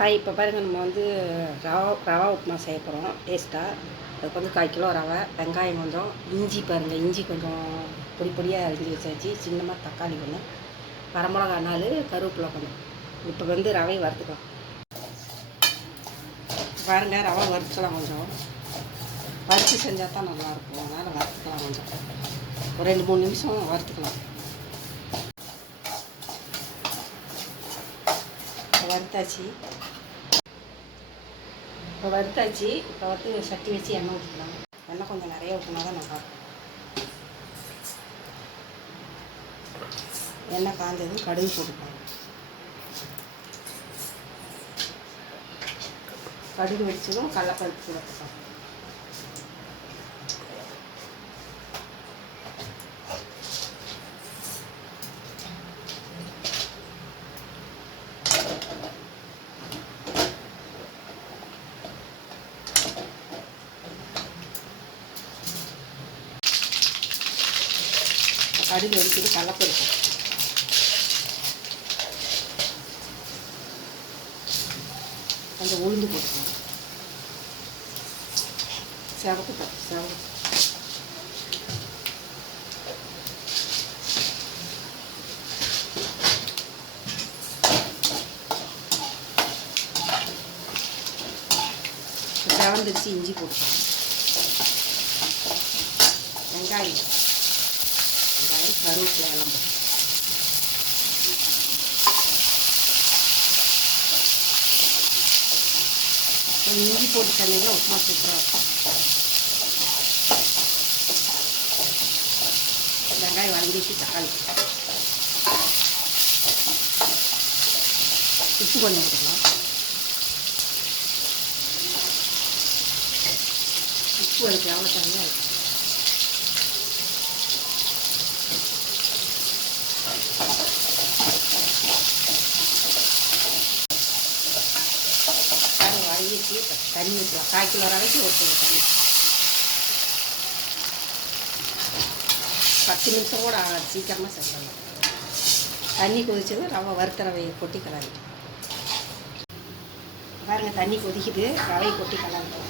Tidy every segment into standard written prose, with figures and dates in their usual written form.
Hi, இப்போ பாருங்கள் நம்ம வந்து ரவா உப்புமா செய்ய போகிறோம் டேஸ்ட்டாக. அதுக்கு வந்து 1/4 கிலோ ரவை, வெங்காயம் கொஞ்சம், இஞ்சி பாருங்கள், இஞ்சி கொஞ்சம் பொடி பொடியாக அரிஞ்சு வச்சாச்சு, சின்னமாக தக்காளி ஒன்று, வரமிளகா 4, கருவேப்பிலை கொஞ்சம். இப்போ வந்து ரவையை வறுத்துக்கலாம். பாருங்கள், ரவை வறுத்துக்கலாம். கொஞ்சம் வறுத்து செஞ்சால் தான் நல்லாயிருக்கும், அதனால் வறுத்துக்கலாம். கொஞ்சம் ஒரு 2-3 நிமிஷம் வறுத்துக்கலாம். வறுத்தாச்சு. இப்போ வந்து சட்டி வச்சு எண்ணெய் ஊற்றிக்கலாம். எண்ணெய் கொஞ்சம் நிறைய ஊற்றினா தான் நல்லாயிருக்கும். எண்ணெய் காய்ஞ்சதும் கடுகு போட்டுக்கலாம். கடுகு வெடிச்சதும் கடலைப்பருப்பு போட்டுக்கலாம். கடுகு வெடிச்சது கடலைப்பருப்பு, கொஞ்சம் உளுந்து போட்டுக்கலாம். செவப்பு செவந்திரிச்சு இஞ்சி போட்டுக்கலாம். வெங்காயம், கருவேப்பிலை எல்லாம் போட்டு இஞ்சி போட்டு செஞ்சீங்கன்னா உப்புமா சூப்பராக இருக்கும். வெங்காயம் வதங்கிட்டு தக்காளி, உப்பு கொஞ்சம் போட்டுக்கலாம். உப்பு அதுக்கு எவ்வளோ தனியாக இருக்கும். தண்ணி ஊற்றலாம். 1/4 கிலோ ரவைக்கு 1 கிலோ தண்ணி. 10 நிமிஷம் கூட ஆகாது, சீக்கிரமாக செஞ்சிடலாம். தண்ணி கொதிச்சது ரவை வறுத்த ரவையை கொட்டி கலரிட்டு பாருங்கள். தண்ணி கொதிக்குது, ரவையை கொட்டி கலரிட்டோம்.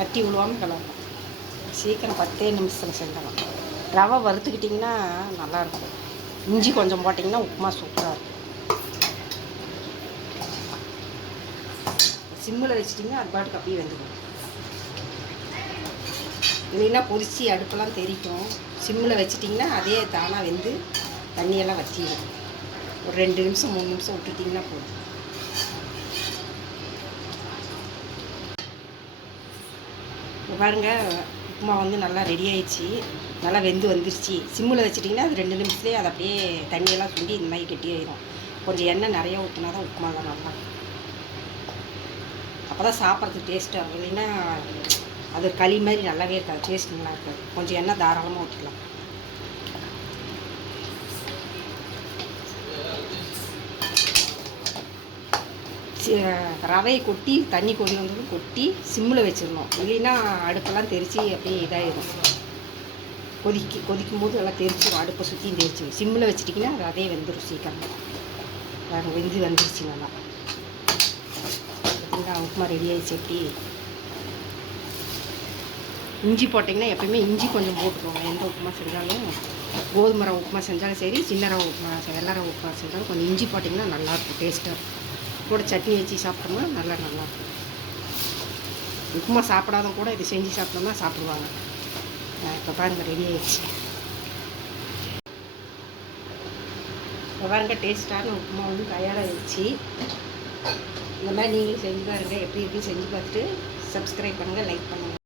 கட்டி விழுவாமல் கலரலாம். சீக்கிரம் 10 நிமிஷத்தில் செஞ்சிடலாம். ரவை வறுத்துக்கிட்டிங்கன்னா நல்லாயிருக்கும். இஞ்சி கொஞ்சம் போட்டிங்கன்னா உப்புமா சூப்பராக இருக்கும். சிம்மில் வச்சிட்டிங்கன்னா அது பாட்டுக்கு அப்படியே வெந்துடும். இல்லைன்னா பொரிச்சு அடுப்பெல்லாம் தெரிக்கும். சிம்மில் வச்சிட்டிங்கன்னா அதே தானாக வெந்து தண்ணியெல்லாம் வற்றிடும். ஒரு 2 நிமிஷம் 3 நிமிஷம் விட்டுட்டிங்கன்னா போதும். பாருங்கள், உப்புமா வந்து நல்லா ரெடி ஆயிடுச்சு. நல்லா வெந்து வந்துருச்சு. சிம்மில் வச்சிட்டிங்கன்னா அது 2 நிமிஷத்துலேயே அது அப்படியே தண்ணியெல்லாம் சுண்டி இந்த மாதிரி கெட்டியாயிடும். கொஞ்சம் எண்ணெய் நிறையா ஊற்றினா தான் உப்புமா தான் நல்லா. அப்போ தான் சாப்பிட்றதுக்கு டேஸ்ட்டாக இருக்கும். இல்லைன்னா அது களி மாதிரி நல்லாவே இருக்காது, டேஸ்ட் நல்லா இருக்காது. கொஞ்சம் எண்ணெய் தாராளமாக ஊற்றிக்கலாம். ரவையை கொட்டி தண்ணி கொதி வந்ததும் கொட்டி சிம்மில் வச்சிடணும். இல்லைன்னா அடுப்பெல்லாம் தெரித்து அப்படியே இதாகிடும். கொதிக்கும் போது எல்லாம் தெரிச்சிடும். அடுப்பை சுற்றியும் தெரிச்சிடும். சிம்மில் வச்சிட்டிங்கன்னா அது அதே வெந்துடும் சீக்கிரமாக. வெந்து வந்துருச்சு நல்லா. உப்புமா ரெடி ஆகிடுச்சு. எப்படி இஞ்சி போட்டிங்கன்னா எப்போயுமே இஞ்சி கொஞ்சம் போட்டுக்கோங்க. எந்த உப்புமா செஞ்சாலும், கோதுமை ரவை உப்புமா செஞ்சாலும் சரி, சின்ன ரவை உப்புமா, வெள்ளை ரவை உப்புமா செஞ்சாலும் கொஞ்சம் இஞ்சி போட்டிங்கன்னா நல்லாயிருக்கும். டேஸ்ட்டாக இருக்கும். கூட சட்னி வச்சு சாப்பிட்டோம்னா நல்லாயிருக்கும். உப்புமா சாப்பிடாதவங்க கூட இது செஞ்சு சாப்பிட்டோம்னா சாப்பிடுவாங்க. இப்போ பாருங்கள், ரெடி ஆகிடுச்சு. இப்போ பாருங்கள், டேஸ்ட்டான உப்புமா வந்து தயாராகிடுச்சு. இந்த மாதிரி நீங்களும் செஞ்சு பாருங்கள். எப்படி இருக்குன்னு செஞ்சு பார்த்துட்டு சப்ஸ்கிரைப் பண்ணுங்கள், லைக் பண்ணுங்கள்.